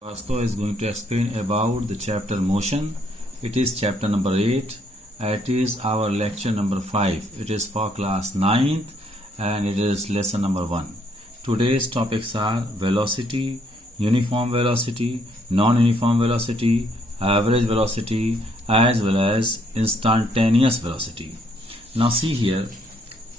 Vasto is going to explain about the chapter motion. It is chapter number 8. It is our lecture number 5. It is for class 9th and it is lesson number 1. Today's topics are velocity, uniform velocity, non-uniform velocity, average velocity as well as instantaneous velocity. Now see here,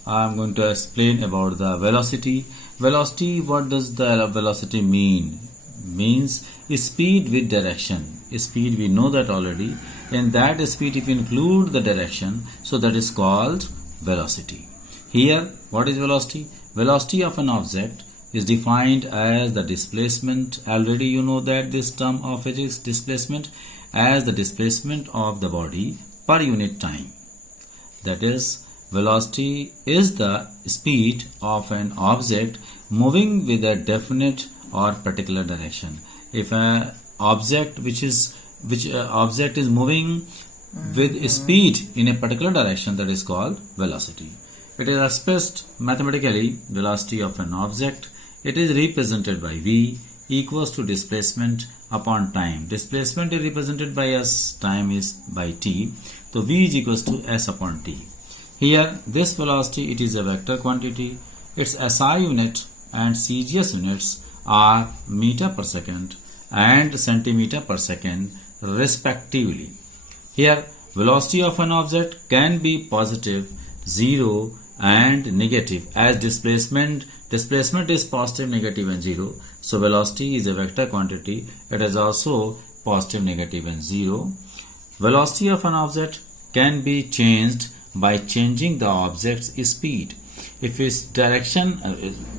I am going to explain about the velocity. Velocity, what does the velocity mean? Means speed with direction. Speed, we know that already. In that speed, if you include the direction, so that is called velocity. Here, what is velocity? Velocity of an object is defined as the displacement. Already you know that this term of physics, displacement, as the displacement of the body per unit time. That is, velocity is the speed of an object moving with a definite or particular direction. If an object object is moving with speed in a particular direction, that is called velocity. It is expressed mathematically. Velocity of an object, it is represented by v equals to displacement upon time. Displacement is represented by s, time is by t. So v is equals to s upon t. Here this velocity, it is a vector quantity. Its SI unit and CGS units are meter per second and centimeter per second respectively. Here velocity of an object can be positive, 0 and negative, as displacement is positive, negative and 0. So velocity is a vector quantity. It is also positive, negative and 0. Velocity of an object can be changed by changing the object's speed. If its direction,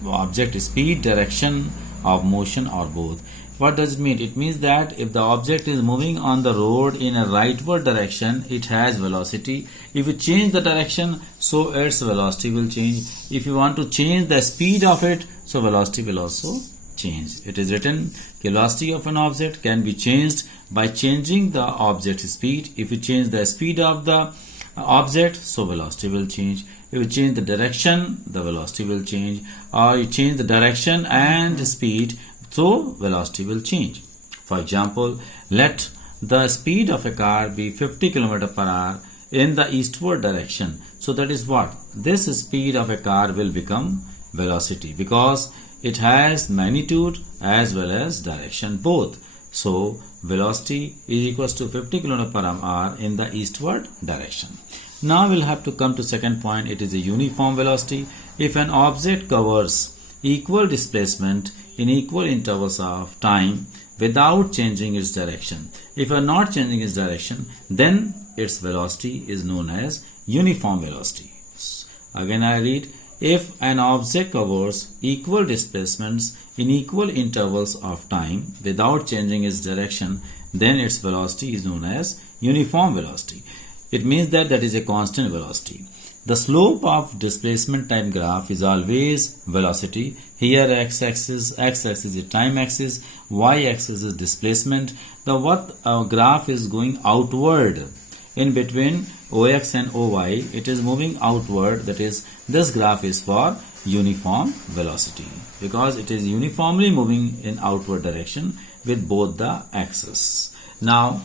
object speed, direction of motion or both. What does it mean? It means that if the object is moving on the road in a rightward direction, it has velocity. If you change the direction, so its velocity will change. If you want to change the speed of it, so velocity will also change. It is written, velocity of an object can be changed by changing the object's speed. If you change the speed of the object, so velocity will change. If you change the direction, the velocity will change, or you change the direction and speed, so velocity will change. For example, let the speed of a car be 50 km per hour in the eastward direction. So that is what? This speed of a car will become velocity because it has magnitude as well as direction both. So velocity is equals to 50 km per hour in the eastward direction. Now we'll have to come to second point. It is a uniform velocity. If an object covers equal displacement in equal intervals of time without changing its direction. If you are not changing its direction, then its velocity is known as uniform velocity. Again I read, if an object covers equal displacements in equal intervals of time without changing its direction, then its velocity is known as uniform velocity. It means that is a constant velocity. The slope of displacement time graph is always velocity. Here x-axis is time axis, y-axis is displacement. The graph is going outward in between OX and OY. It is moving outward. That is, this graph is for uniform velocity because it is uniformly moving in outward direction with both the axes. Now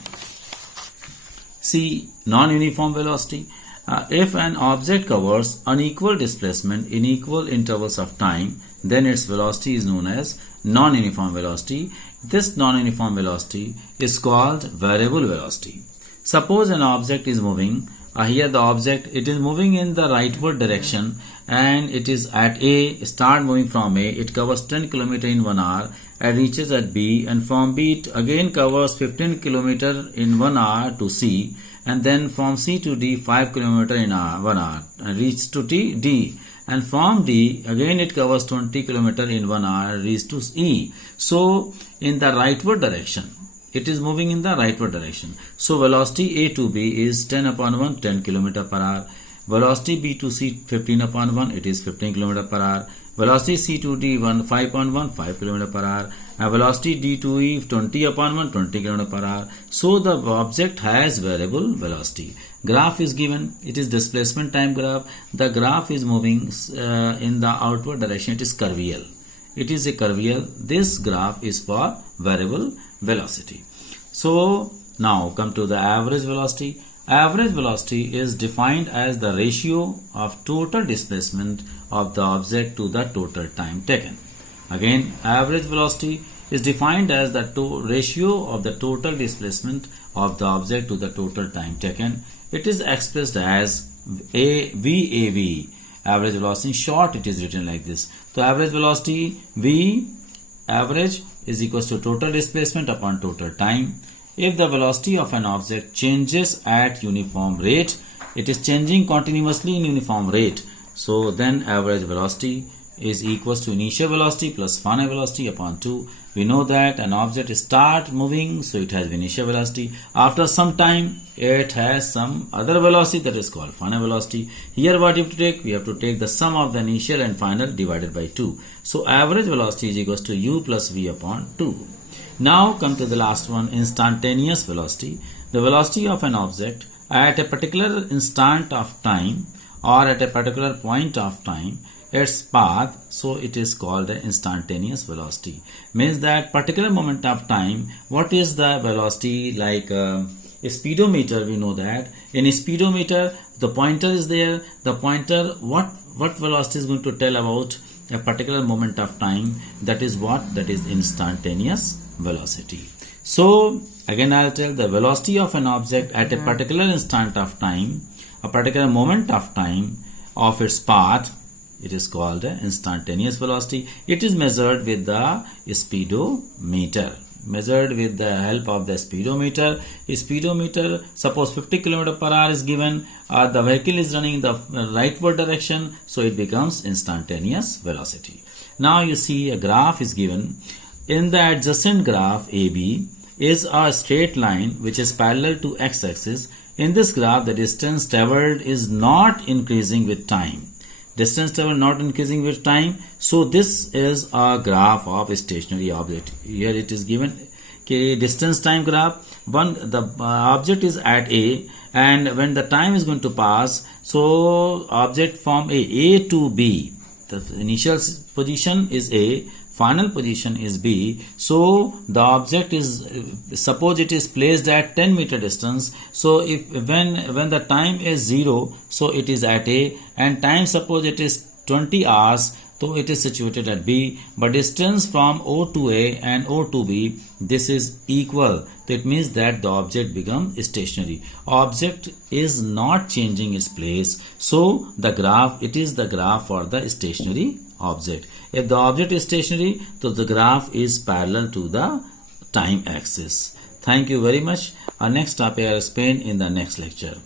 see non-uniform velocity. If an object covers unequal displacement in equal intervals of time, then its velocity is known as non-uniform velocity. This non-uniform velocity is called variable velocity. Suppose an object is moving. Here the object, it is moving in the rightward direction and it is at A, start moving from A, it covers 10 km in 1 hour and reaches at B, and from B it again covers 15 km in 1 hour to C, and then from C to D 5 km in 1 hour and reaches to D, and from D again it covers 20 km in 1 hour, reaches to E. So in the rightward direction, it is moving in the rightward direction. So velocity A to B is 10 upon 1, 10 km per hour. Velocity B to C 15 upon 1, it is 15 km per hour. Velocity C to D 5 upon 1, 5 km per hour. And velocity D to E 20 upon 1, 20 km per hour. So the object has variable velocity. Graph is given. It is displacement time graph. The graph is moving in the outward direction. It is curvial. it is a curvial. This graph is for variable velocity. So now come to the average velocity. Average velocity is defined as the ratio of total displacement of the object to the total time taken. Again, average velocity is defined as the ratio of the total displacement of the object to the total time taken. It is expressed as VAV, average velocity. In short, it is written like this. So average velocity V average is equals to total displacement upon total time. If the velocity of an object changes at uniform rate, it is changing continuously in uniform rate. So then average velocity is equals to initial velocity plus final velocity upon 2. We know that an object start moving, so it has initial velocity. After some time, it has some other velocity that is called final velocity. Here what you have to take? We have to take the sum of the initial and final divided by 2. So average velocity is equals to u plus v upon 2. Now come to the last one, instantaneous velocity. The velocity of an object at a particular instant of time or at a particular point of time, its path, so it is called the instantaneous velocity. Means that particular moment of time, what is the velocity? Like a speedometer, we know that in a speedometer the pointer is there. The pointer, what velocity is going to tell about a particular moment of time? That is what? That is instantaneous velocity. So again I'll tell the velocity of an object at a particular instant of time, a particular moment of time of its path, it is called instantaneous velocity. It is measured with the speedometer. Measured with the help of the speedometer. A speedometer, suppose 50 km per hour is given, the vehicle is running in the rightward direction, so it becomes instantaneous velocity. Now you see a graph is given. In the adjacent graph AB is a straight line which is parallel to x-axis. In this graph, the distance traveled is not increasing with time. Distance traveled not increasing with time. So this is a graph of a stationary object. Here it is given distance time graph. The object is at A, and when the time is going to pass, so object from A to B. The initial position is A, final position is B. So the object is, suppose it is placed at 10 meter distance. So if when the time is 0, so it is at A, and time suppose it is 20 hours, so it is situated at B. But distance from O to A and O to B, this is equal. That means that the object becomes stationary. Object is not changing its place. So the graph, it is the graph for the stationary object. If the object is stationary, so the graph is parallel to the time axis. Thank you very much. Our next topic I will explain in the next lecture.